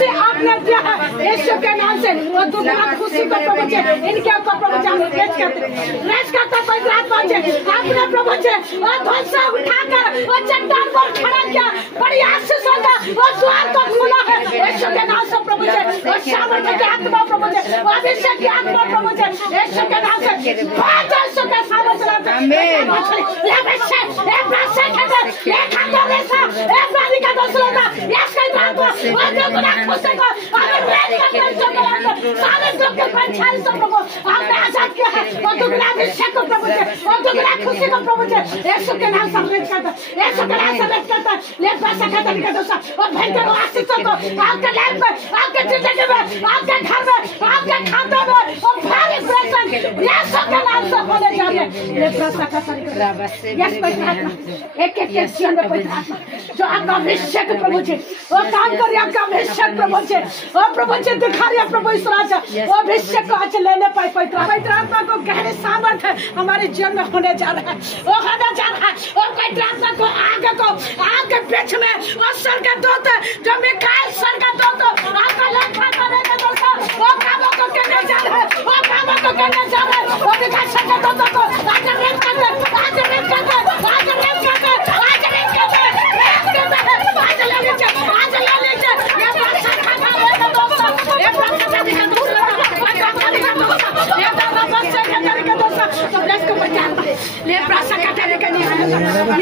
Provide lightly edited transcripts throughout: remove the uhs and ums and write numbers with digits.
खुशी आपने दिया है यीशु के नाम से। वो दुगना खुशी को प्रभु जी इनके ऊपर प्रभु जी हम रेज करते पवित्र आत्मा जी आपने प्रभु जी वो ध्वज से उठाकर वो चट्टान पर खड़ा किया, बड़ी आशीष होगा वो द्वार को खोला है यीशु के नाम से प्रभु जी। वो सामर्थ्य की आत्मा प्रभु जी, वो अभिषेक की आत्मा प्रभु जी यीशु के नाम से बहुत यीशु के सामर्थ्य आमेन। ये अभिषेक ये प्रसाद है ये खाना लेसा ये पानी का दोसरा ये आत्मा वो दुगना खुशी को हमें रेज करते सारे दुख के पंचायत से प्रभु आपने आजाद किया है। वो दुगना अभिषेक को प्रभु जी, वो दुगना खुशी को प्रभु जी यीशु के नाम से रेज करता, यीशु के नाम से रेज करता। ले पैसा खाता नहीं करता और भयंकर आशीषों को आपके लाइफ में, आपके जिंदगी में, आपके घर में, आपके खाते में और भारी ब्लेसिंग यीशु के नाम से होने जा रही है। ले पैसा खाता नहीं करता यस पवित्र आत्मा एक जीवन में पवित्र आत्मा जो आपका अभिषेक प्रभु जी वो काम कर रही है, आपका अभिषेक प्रभु जी और प्रभु जी दिखा रही है प्रभु इस राजा वो अभिषेक को आज लेने पाए पवित्र आत्मा को गहरे सामर्थ्य हमारे जीवन में होने जा रहा है, वो होने जा रहा है। और पवित्र आत्मा को आगे बीच में और सर के दूत जो मिकाएल सर का दूत आपका लेखा करेगा दोस्तों वो कामों को करने जा रहा है, वो कामों को करने जा रहा है। वो मिकाएल सर के दूत को आज रेड कर दे, आज रेड कर दे, आज रेड कर दे, आज रेड कर दे, आज ले लीजिए, आज ले लीजिए। ये प्रसाद खाता रहेगा दोस्तों, ये प्रसाद दिखा दो, ये प्रसाद करेगा दोस्तों। तो ब्लेस को बचा ले प्रसाद खाने के लिए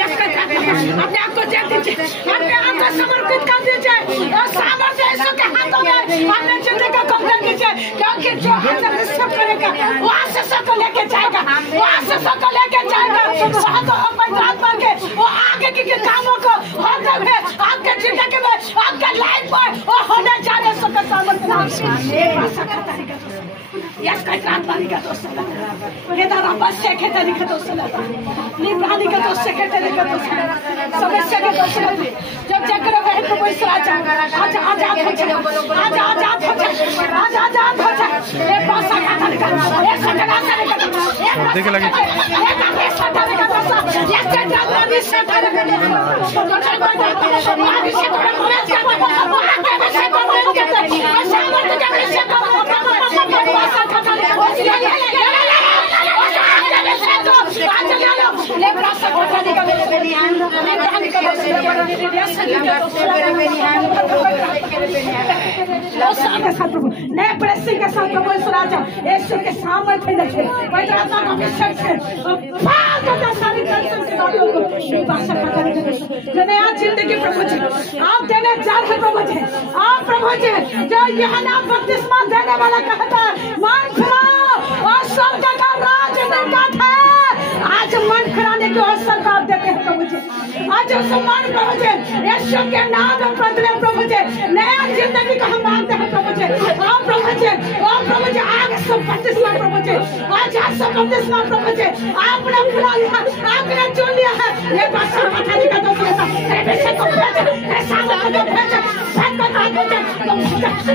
यस करता है। अपने आप को दे दीजिए, अपने आप को समर्पित कर दीजिए और सामर्थ्य यीशु के हाथों में अपने जिंदगी को दे दीजिए क्योंकि जो हाथ रिसीव करेगा वो आशीषों को लेके जाएगा, वो आशीषों को लेके जाएगा। साथ पवित्र आत्मा के वो आगे के कामों को होते हुए आपके जिंदगी में, आपके लाइफ में वो होने जाने सबका सामर्थ्य यस का प्रार्थना का दोस्त ये दादा बस से कहते नहीं दोस्त नहीं प्राणी का दोस्त से कहते नहीं दोस्त समस्या का दोस्त जब चक्कर वह तो कोई राजा आज आजाद हो जाए, आज आजाद हो जाए, आज आजाद हो जाए। ये पासा का तरीका ये सटना तरीका देख लगे ये पैसा तरीका दोस्त ये चक्कर भी सटना तो चल कोई आदि से कोई बोले जाता है आगे में से कोई बोल के सामर्थ्य का विषय का नए प्रेसिंग के साथ प्रभु इस राजा यीशु के सामर्थ्य लगे पवित्र आत्मा का अभिषेक से सारी टेंशन के बातों को जो नया जिंदगी प्रभु जी आप देने जा रहे प्रभु जी, आप प्रभु जी जो यह नाम बपतिस्मा देने वाला कहता है मन खुलाओ और स्वर्ग का राज निकट है। आज मन खुलाने के अवसर का आप देते हैं प्रभु जी, आज सम्मान प्रभु जी यीशु के नाम में बदले प्रभु जी नया जिंदगी को हम मांगते हैं प्रभु जी। और प्रभु जी आगे सब बपतिस्मा प्रभु जी आज सब बपतिस्मा प्रभु जी आपने खुला लिया, आपने चुन लिया है। ये बात बताने का दोस्त है ऐसे को भेजे ऐसा को भेजे बात बता भेजे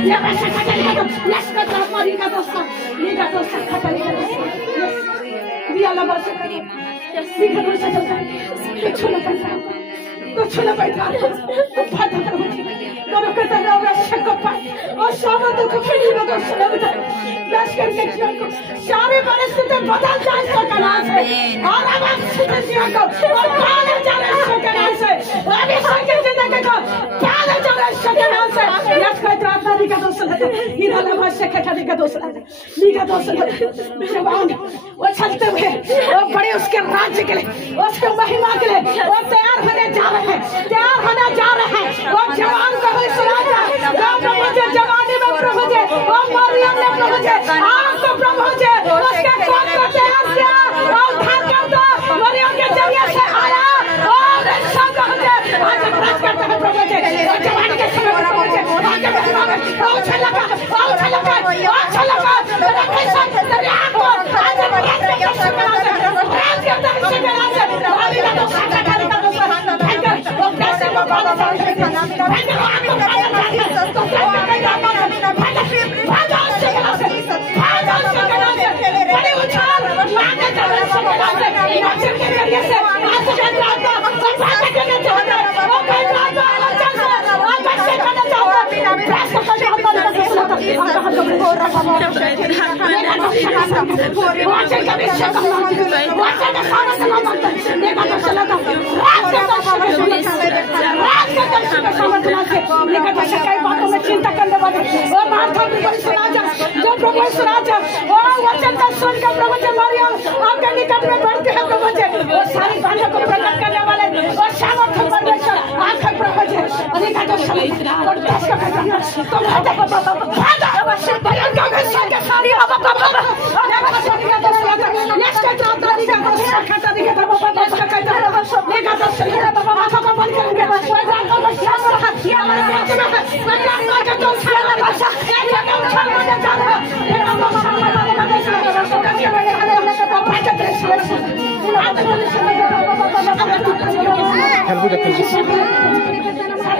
ये वैसे बताने का दोस्त यस का हमारी का दोस्त ये का दोस्त बताने का दोस्त यस भी अल्लाह बस यस भी का दोस्त चलता है कुछ ना पैसा बात करो दोनों के तरह और शक पाए और शामत को फिर ना दोस्त लगता है दस करके जीवन को सारे परिस्थिति बदल जाए तो कलास है और अब स्थितियों को और पाले जाने से कलास है अभी संगे जिंदगी को पाले जाने से कलास है यस का प्रार्थना भी का दोस्त लगता है इधर लगा से कथा का दोस्त लगता है लीगा दोस्त जवान वो चलते हुए वो बड़े उसके राज्य के लिए उसके महिमा के लिए वो तैयार होने जा रहे हैं, तैयार होने जा रहे हैं। वो जवान को इस राजा प्रभु जी जवानी में प्रभु जी वो मरियम ने प्रभु जी आपको प्रभु जी उसके कौन को तैयार किया और उद्धार कर दो मरियम के जरिए से आया और इंसान प्रभु जी आज राज करता है प्रभु जी और जवानी के समय प्रभु जी आगे बढ़ा है और चला का मेरा कैसा तेरे आपको आज राज करता है वाली का तो साथ करेगा तो वो कैसे वो बात समझ में खाना आपको बड़े उछाल मांगे के जरिए से आज के रात सब बातें करने चाहते हैं वो कई रात आलोचना और बच्चे करने चाहते हैं वचन का विषय का वचन का सारा सलाम देखा तो चला था रात के दर्शन के समझना से लेकिन तो कई बातों में चिंता करने वाले वो मार्था प्रभु राजा जो प्रभु राजा वो वचन का सुन कर प्रभु जी मरियम आपके निकट में बढ़ते हैं प्रभु जी वो सारी बातों को प्रकट करने वाले और सामर्थ्य परमेश्वर आंख प्रभु जी लेकिन तो और देश का तो भाजा भयंकर का विषय के सारी Help with the